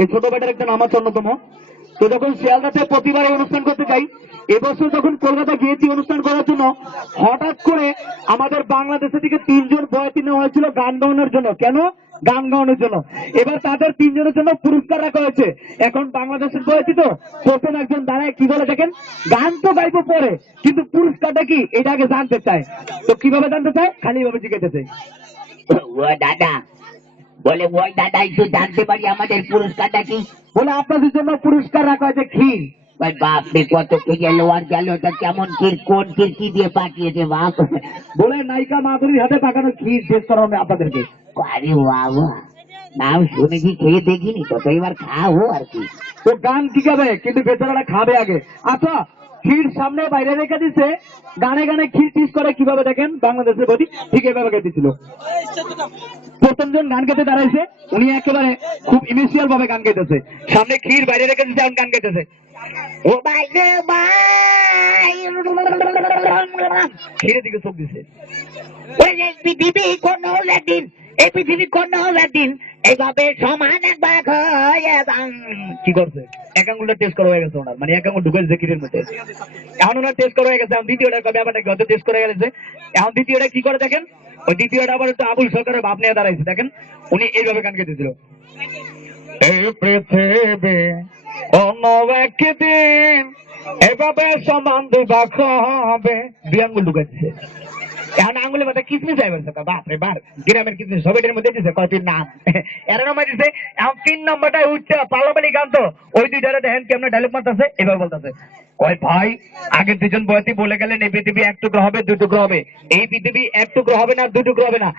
এই ছোট বেটার একটা নাম আছে অন্যতম। তো যখন শিয়ালদাতে প্রতিবার এই অনুষ্ঠান করতে এবছর যখন কলকাতা গিয়েছি অনুষ্ঠান করার জন্য, হঠাৎ করে আমাদের বাংলাদেশে থেকে তিনজন বয়াতি নেওয়া হয়েছিল গান গাওয়ানোর জন্য। কেন? গান গাওয়ানোর জন্য। এবার তাদের তিনজনের জন্য পুরস্কার রাখা হয়েছে। এখন বাংলাদেশের বয়াতি তো, প্রথম একজন দাঁড়ায়, কি বলে দেখেন? গান তো গাইবো পরে, কিন্তু পুরস্কারটা কি? এটা আগে জানতে চায়। তো কীভাবে জানতে চায়? খালি ভাবে জিজ্ঞেসে ও দাদা বলে ওই দাদা একটু জানতে পারি আমাদের পুরস্কারটা কি? বলে আপনাদের জন্য পুরস্কার রাখা হয়েছে ক্ষীর। ওই বাপরে কত কে গেল আর গেল ওটা কেমন কি কোন কি কি দিয়ে পাঠিয়েছে বাপ? বলে নায়িকা মাধুরীর হাতে পাকানো ক্ষীর শেষ করা হবে আপনাদেরকে। আরে বাবা নাম শুনেছি খেয়ে দেখিনি তো এবার খাব আর কি। তো গান ঠিক হবে কিন্তু বেচারাটা খাবে আগে। আচ্ছা ক্ষীর সামনে বাইরে রেখে দিছে। গানে গানে ক্ষীর টিস করে কীভাবে দেখেন? বাংলাদেশের প্রতি ঠিক এভাবে গেতেছিল প্রথমজন গান গাইতে দাঁড়াইছে, উনি একেবারে খুব ইনিশিয়াল ভাবে গান গাইতেছে। সামনে ক্ষীর বাইরে রেখে দিছে, এখন গান গাইতেছে। ও ভাই রে ভাই ক্ষীরের দিকে চোখ দিছে। ওই পৃথিবী কোন দিন এই পৃথিবী কোন দিন এইভাবে সমান একবার। কি করছে? এক আঙুলটা টেস্ট করা হয়ে গেছে ওনার। মানে এক আঙুল ঢুকে দিয়েছে ক্ষীরের মধ্যে। এখন ওনার টেস্ট করা হয়ে গেছে। এখন দ্বিতীয়টা ব্যাপারটা কি টেস্ট করে গেছে। এখন দ্বিতীয়টা কি করে দেখেন? ওই দ্বিতীয়টা আবার একটু আবুল সরকারের ভাব নিয়ে দাঁড়াইছে। দেখেন, উনি এইভাবে গান গেতেছিল এই পৃথিবী অন্য একদিন এভাবে সমান বিভাগ হবে। দুই আঙ্গুল ঢুকাইছে এখন আঙ্গুলের মধ্যে কিসমিস আইবার কথা বাপরে বার, গ্রামের কিসমিস সবেটের মধ্যে দিছে। কয়টির নাম। এর নাম দিছে, এখন তিন নম্বরটা উঠছে পালাবালি গান তো। ওই দুইটারে দেখেন কেমন ডায়লগ মারতেছে এবার বলতেছে। কয় ভাই, আগে দুজন বয়তি বলে গেলেন, এই পৃথিবী এক টুকরো হবে দুই টুকরো হবে। এই পৃথিবী এক টুকরো হবে না দুই টুকরো হবে না।